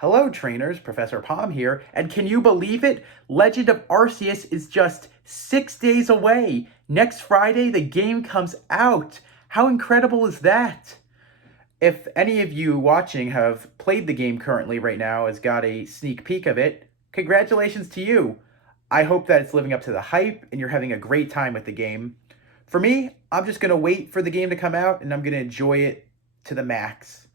Hello, trainers. Professor Palm here. And can you believe it? Legend of Arceus is just 6 days away. Next Friday, the game comes out. How incredible is that? If any of you watching have played the game currently right now, has got a sneak peek of it, congratulations to you. I hope that it's living up to the hype and you're having a great time with the game. For me, I'm just going to wait for the game to come out and I'm going to enjoy it to the max.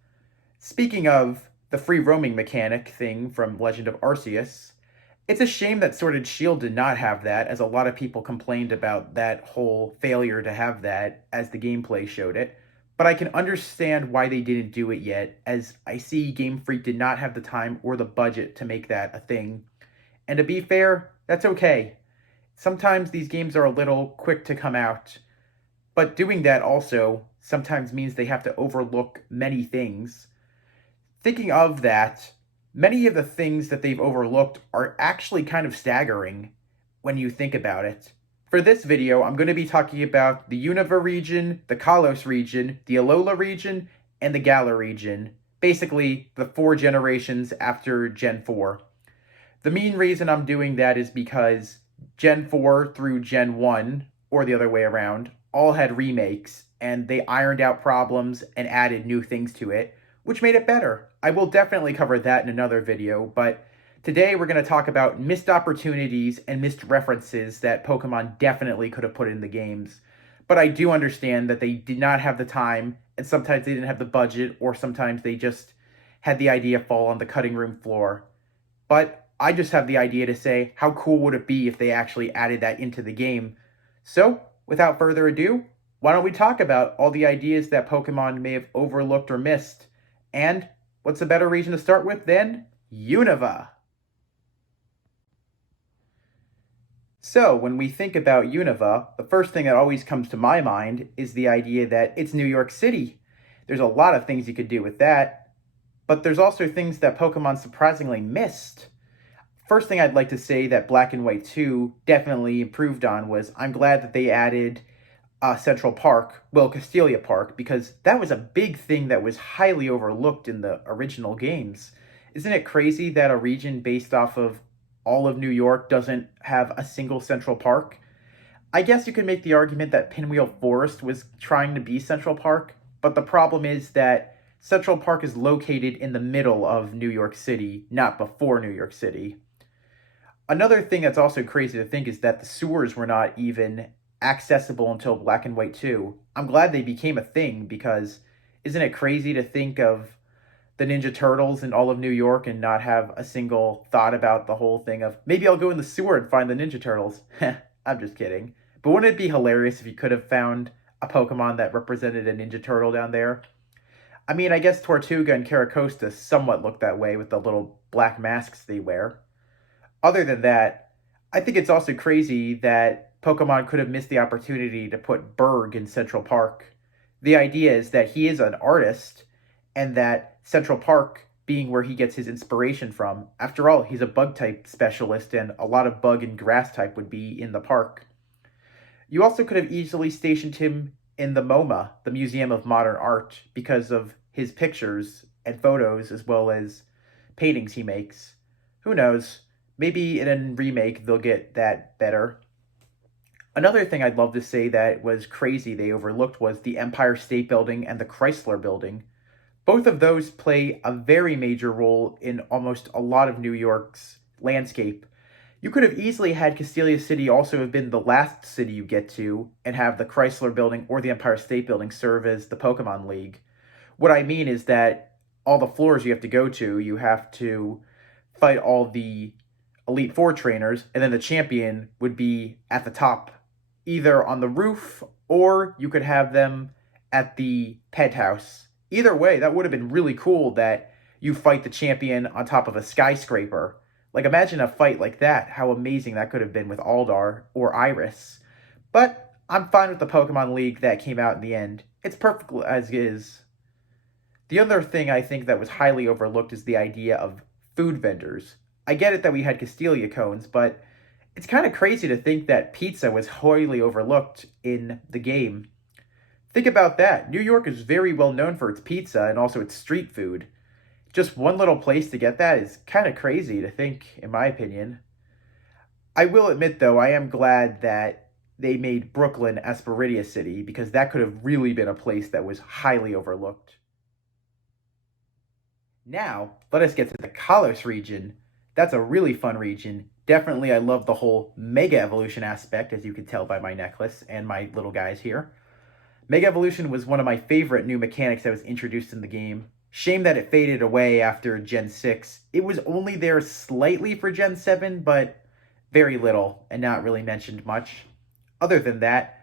Speaking of the free roaming mechanic thing from Legend of Arceus, it's a shame that Sword and Shield did not have that, as a lot of people complained about that whole failure to have that as the gameplay showed it. But I can understand why they didn't do it yet, as I see Gamefreak did not have the time or the budget to make that a thing. And to be fair, that's okay. Sometimes these games are a little quick to come out, but doing that also sometimes means they have to overlook many things. Thinking of that, many of the things that they've overlooked are actually kind of staggering when you think about it. For this video, I'm going to be talking about the Unova region, the Kalos region, the Alola region, and the Galar region. Basically, the 4 generations after Gen 4. The main reason I'm doing that is because Gen 4 through Gen 1, or the other way around, all had remakes, and they ironed out problems and added new things to it, which made it better. I will definitely cover that in another video, but today we're going to talk about missed opportunities and missed references that Pokemon definitely could have put in the games. But I do understand that they did not have the time, and sometimes they didn't have the budget, or sometimes they just had the idea fall on the cutting room floor. But I just have the idea to say, how cool would it be if they actually added that into the game? So, without further ado, why don't we talk about all the ideas that Pokemon may have overlooked or missed? And what's a better reason to start with than Unova? So, when we think about Unova, the first thing that always comes to my mind is the idea that it's New York City. There's a lot of things you could do with that, but there's also things that Pokemon surprisingly missed. First thing I'd like to say that Black and White 2 definitely improved on was I'm glad that they added Central Park, well, Castelia Park, because that was a big thing that was highly overlooked in the original games. Isn't it crazy that a region based off of all of New York doesn't have a single Central Park? I guess you could make the argument that Pinwheel Forest was trying to be Central Park, but the problem is that Central Park is located in the middle of New York City, not before New York City. Another thing that's also crazy to think is that the sewers were not even accessible until Black and White 2. I'm glad they became a thing, because isn't it crazy to think of the Ninja Turtles in all of New York and not have a single thought about the whole thing of, maybe I'll go in the sewer and find the Ninja Turtles. I'm just kidding. But wouldn't it be hilarious if you could have found a Pokemon that represented a Ninja Turtle down there? I mean, I guess Tortuga and Caracosta somewhat look that way with the little black masks they wear. Other than that, I think it's also crazy that Pokemon could have missed the opportunity to put Berg in Central Park. The idea is that he is an artist, and that Central Park being where he gets his inspiration from. After all, he's a bug type specialist, and a lot of bug and grass type would be in the park. You also could have easily stationed him in the MoMA, the Museum of Modern Art, because of his pictures and photos as well as paintings he makes. Who knows? Maybe in a remake they'll get that better. Another thing I'd love to say that was crazy they overlooked was the Empire State Building and the Chrysler Building. Both of those play a very major role in almost a lot of New York's landscape. You could have easily had Castelia City also have been the last city you get to and have the Chrysler Building or the Empire State Building serve as the Pokemon League. What I mean is that all the floors you have to go to, you have to fight all the Elite Four trainers, and then the champion would be at the top, either on the roof, or you could have them at the penthouse. Either way, that would have been really cool that you fight the champion on top of a skyscraper. Like, imagine a fight like that, how amazing that could have been with Aldar or Iris. But I'm fine with the Pokemon League that came out in the end. It's perfect as is. The other thing I think that was highly overlooked is the idea of food vendors. I get it that we had Castelia cones, but it's kind of crazy to think that pizza was highly overlooked in the game. Think about that. New York is very well known for its pizza and also its street food. Just one little place to get that is kind of crazy to think, in my opinion. I will admit, though, I am glad that they made Brooklyn Asperidia City because that could have really been a place that was highly overlooked. Now, let us get to the Kalos region. That's a really fun region. Definitely, I love the whole Mega Evolution aspect, as you can tell by my necklace and my little guys here. Mega Evolution was one of my favorite new mechanics that was introduced in the game. Shame that it faded away after Gen 6. It was only there slightly for Gen 7, but very little and not really mentioned much. Other than that,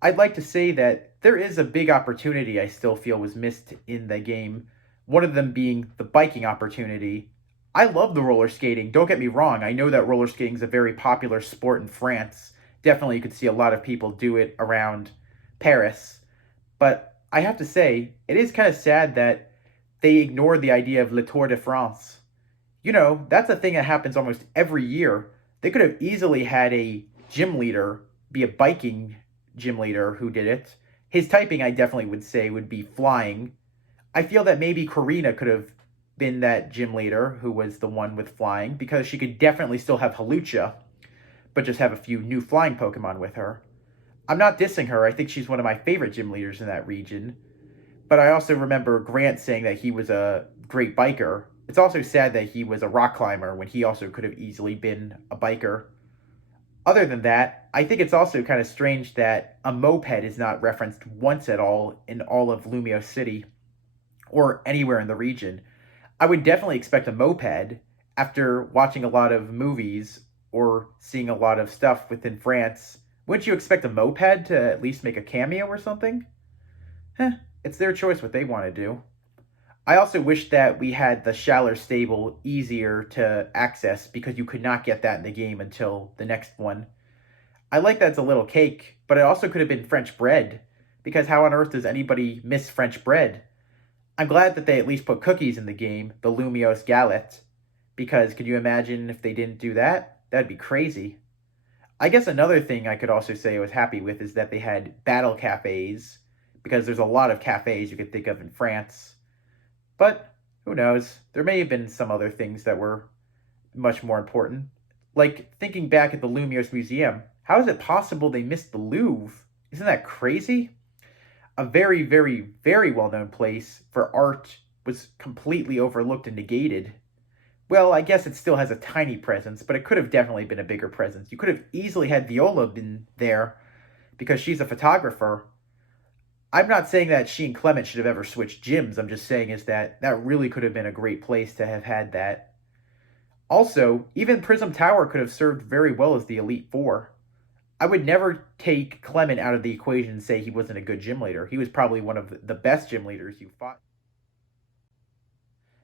I'd like to say that there is a big opportunity I still feel was missed in the game. One of them being the biking opportunity. I love the roller skating, don't get me wrong. I know that roller skating is a very popular sport in France. Definitely you could see a lot of people do it around Paris. But I have to say, it is kind of sad that they ignored the idea of Le Tour de France. You know, that's a thing that happens almost every year. They could have easily had a gym leader be a biking gym leader who did it. His typing, I definitely would say, would be flying. I feel that maybe Karina could have been that gym leader who was the one with flying because she could definitely still have Halucha, but just have a few new flying Pokemon with her. I'm not dissing her. I think she's one of my favorite gym leaders in that region. But I also remember Grant saying that he was a great biker. It's also sad that he was a rock climber when he also could have easily been a biker. Other than that, I think it's also kind of strange that a moped is not referenced once at all in all of Lumio City or anywhere in the region. I would definitely expect a moped after watching a lot of movies or seeing a lot of stuff within France. Wouldn't you expect a moped to at least make a cameo or something? It's their choice what they want to do. I also wish that we had the Shaller stable easier to access because you could not get that in the game until the next one. I like that it's a little cake, but it also could have been French bread because how on earth does anybody miss French bread? I'm glad that they at least put cookies in the game, the Lumios Galette, because could you imagine if they didn't do that? That'd be crazy. I guess another thing I could also say I was happy with is that they had battle cafes, because there's a lot of cafes you could think of in France. But who knows? There may have been some other things that were much more important. Like thinking back at the Lumios Museum, how is it possible they missed the Louvre? Isn't that crazy? A very, very, very well-known place for art was completely overlooked and negated. Well, I guess it still has a tiny presence, but it could have definitely been a bigger presence. You could have easily had Viola been there because she's a photographer. I'm not saying that she and Clement should have ever switched gyms. I'm just saying is that that really could have been a great place to have had that. Also, even Prism Tower could have served very well as the Elite Four. I would never take Clement out of the equation and say he wasn't a good gym leader. He was probably one of the best gym leaders you fought.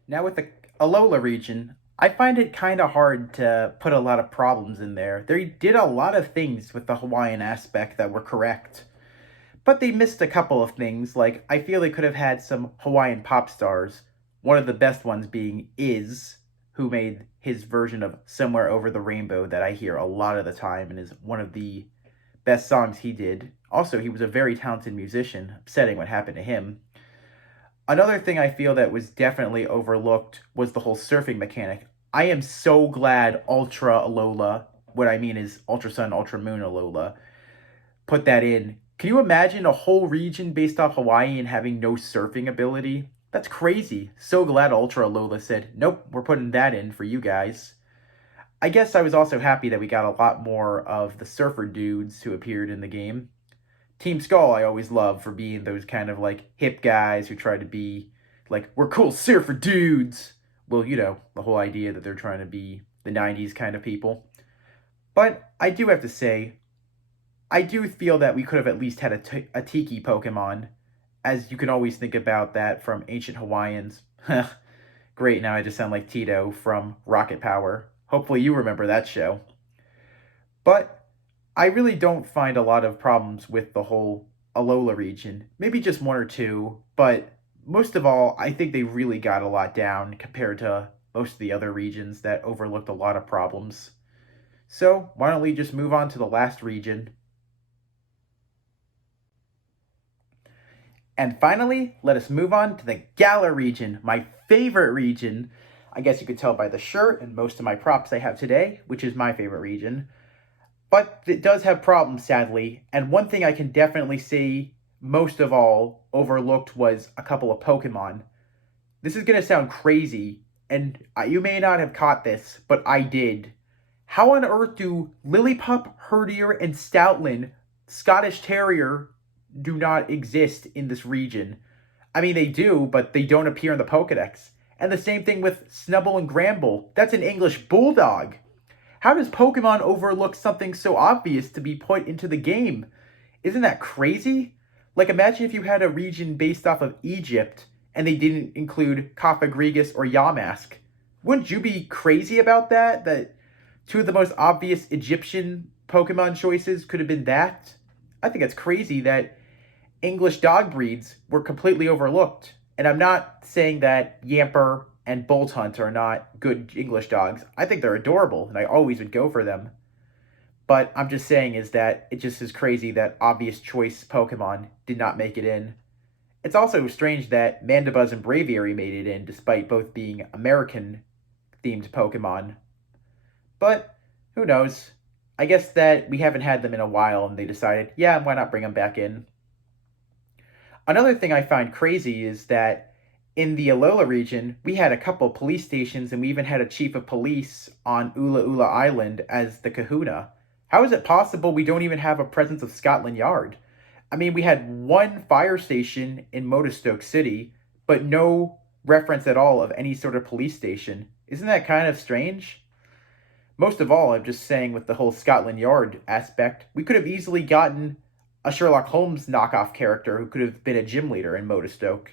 Now with the Alola region, I find it kind of hard to put a lot of problems in there. They did a lot of things with the Hawaiian aspect that were correct. But they missed a couple of things, like I feel they could have had some Hawaiian pop stars. One of the best ones being Iz, who made his version of Somewhere Over the Rainbow that I hear a lot of the time and is one of the best songs he did. Also, he was a very talented musician, upsetting what happened to him. Another thing I feel that was definitely overlooked was the whole surfing mechanic. I am so glad Ultra Alola, what I mean is Ultra Sun, Ultra Moon Alola, put that in. Can you imagine a whole region based off Hawaii and having no surfing ability? That's crazy. So glad Ultra Alola said, nope, we're putting that in for you guys. I guess I was also happy that we got a lot more of the surfer dudes who appeared in the game. Team Skull I always love for being those kind of like hip guys who try to be like, we're cool surfer dudes. Well, you know, the whole idea that they're trying to be the 90s kind of people. But I do have to say, I do feel that we could have at least had a Tiki Pokemon, as you can always think about that from Ancient Hawaiians. Great, now I just sound like Tito from Rocket Power. Hopefully you remember that show. But I really don't find a lot of problems with the whole Alola region. Maybe just one or two, but most of all, I think they really got a lot down compared to most of the other regions that overlooked a lot of problems. So why don't we just move on to the last region? And finally, let us move on to the Galar region, my favorite region. I guess you could tell by the shirt and most of my props I have today, which is my favorite region. But it does have problems, sadly. And one thing I can definitely say most of all overlooked was a couple of Pokemon. This is going to sound crazy, and you may not have caught this, but I did. How on earth do Lillipup, Herdier, and Stoutland, Scottish Terrier, do not exist in this region? I mean, they do, but they don't appear in the Pokedex. And the same thing with Snubbull and Gramble. That's an English Bulldog. How does Pokemon overlook something so obvious to be put into the game? Isn't that crazy? Like, imagine if you had a region based off of Egypt and they didn't include Cofagrigus or Yamask. Wouldn't you be crazy about that? That two of the most obvious Egyptian Pokemon choices could have been that? I think it's crazy that English dog breeds were completely overlooked. And I'm not saying that Yamper and Bolt Hunt are not good English dogs. I think they're adorable, and I always would go for them. But I'm just saying is that it just is crazy that obvious choice Pokemon did not make it in. It's also strange that Mandibuzz and Braviary made it in, despite both being American-themed Pokemon. But who knows? I guess that we haven't had them in a while, and they decided, yeah, why not bring them back in? Another thing I find crazy is that in the Alola region, we had a couple police stations, and we even had a chief of police on Ula Ula Island as the Kahuna. How is it possible we don't even have a presence of Scotland Yard? I mean, we had one fire station in Modestoke City, but no reference at all of any sort of police station. Isn't that kind of strange? Most of all, I'm just saying with the whole Scotland Yard aspect, we could have easily gotten a Sherlock Holmes knockoff character who could have been a gym leader in Modestoke.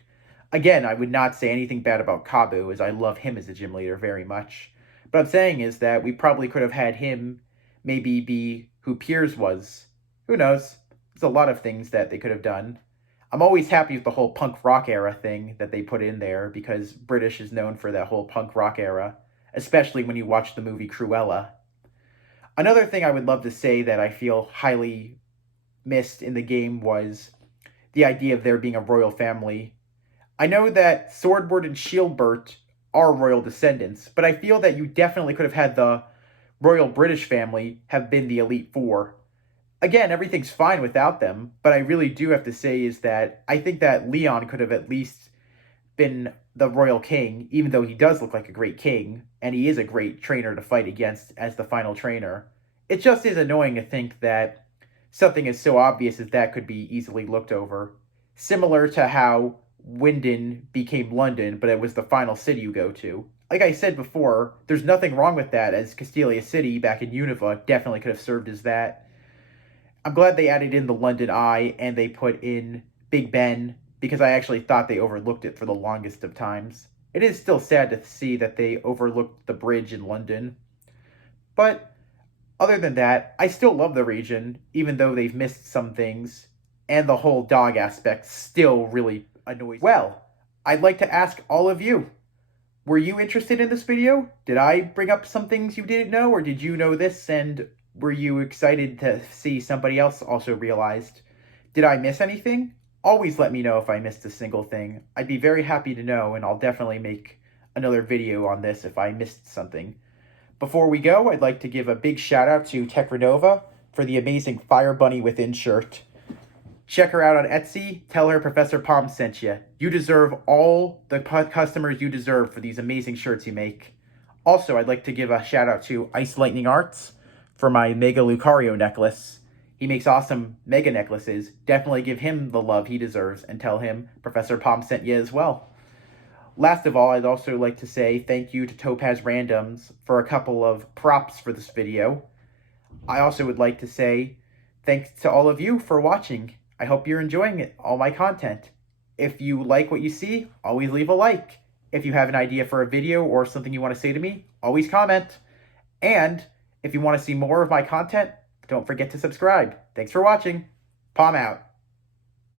Again, I would not say anything bad about Kabu, as I love him as a gym leader very much. But I'm saying is that we probably could have had him maybe be who Piers was. Who knows? There's a lot of things that they could have done. I'm always happy with the whole punk rock era thing that they put in there, because British is known for that whole punk rock era, especially when you watch the movie Cruella. Another thing I would love to say that I feel highly missed in the game was the idea of there being a royal family. I know that Swordward and Shieldbert are royal descendants, but I feel that you definitely could have had the royal British family have been the Elite Four. Again, everything's fine without them, but I really do have to say is that I think that Leon could have at least been the royal king, even though he does look like a great king, and he is a great trainer to fight against as the final trainer. It just is annoying to think that something as so obvious as that could be easily looked over. Similar to how Wyndon became London, but it was the final city you go to. Like I said before, there's nothing wrong with that, as Castelia City back in Unova definitely could have served as that. I'm glad they added in the London Eye and they put in Big Ben, because I actually thought they overlooked it for the longest of times. It is still sad to see that they overlooked the bridge in London. But other than that, I still love the region, even though they've missed some things, and the whole dog aspect still really annoys me. Well, I'd like to ask all of you, were you interested in this video? Did I bring up some things you didn't know, or did you know this and were you excited to see somebody else also realized? Did I miss anything? Always let me know if I missed a single thing. I'd be very happy to know, and I'll definitely make another video on this if I missed something. Before we go, I'd like to give a big shout out to TechraNova for the amazing Fire Bunny Within shirt. Check her out on Etsy. Tell her Professor Palm sent you. You deserve all the customers you deserve for these amazing shirts you make. Also, I'd like to give a shout out to IceLightningArts for my Mega Lucario necklace. He makes awesome mega necklaces. Definitely give him the love he deserves and tell him Professor Palm sent you as well. Last of all, I'd also like to say thank you to Topaz Randoms for a couple of props for this video. I also would like to say thanks to all of you for watching. I hope you're enjoying it, all my content. If you like what you see, always leave a like. If you have an idea for a video or something you want to say to me, always comment. And if you want to see more of my content, don't forget to subscribe. Thanks for watching. Palm out.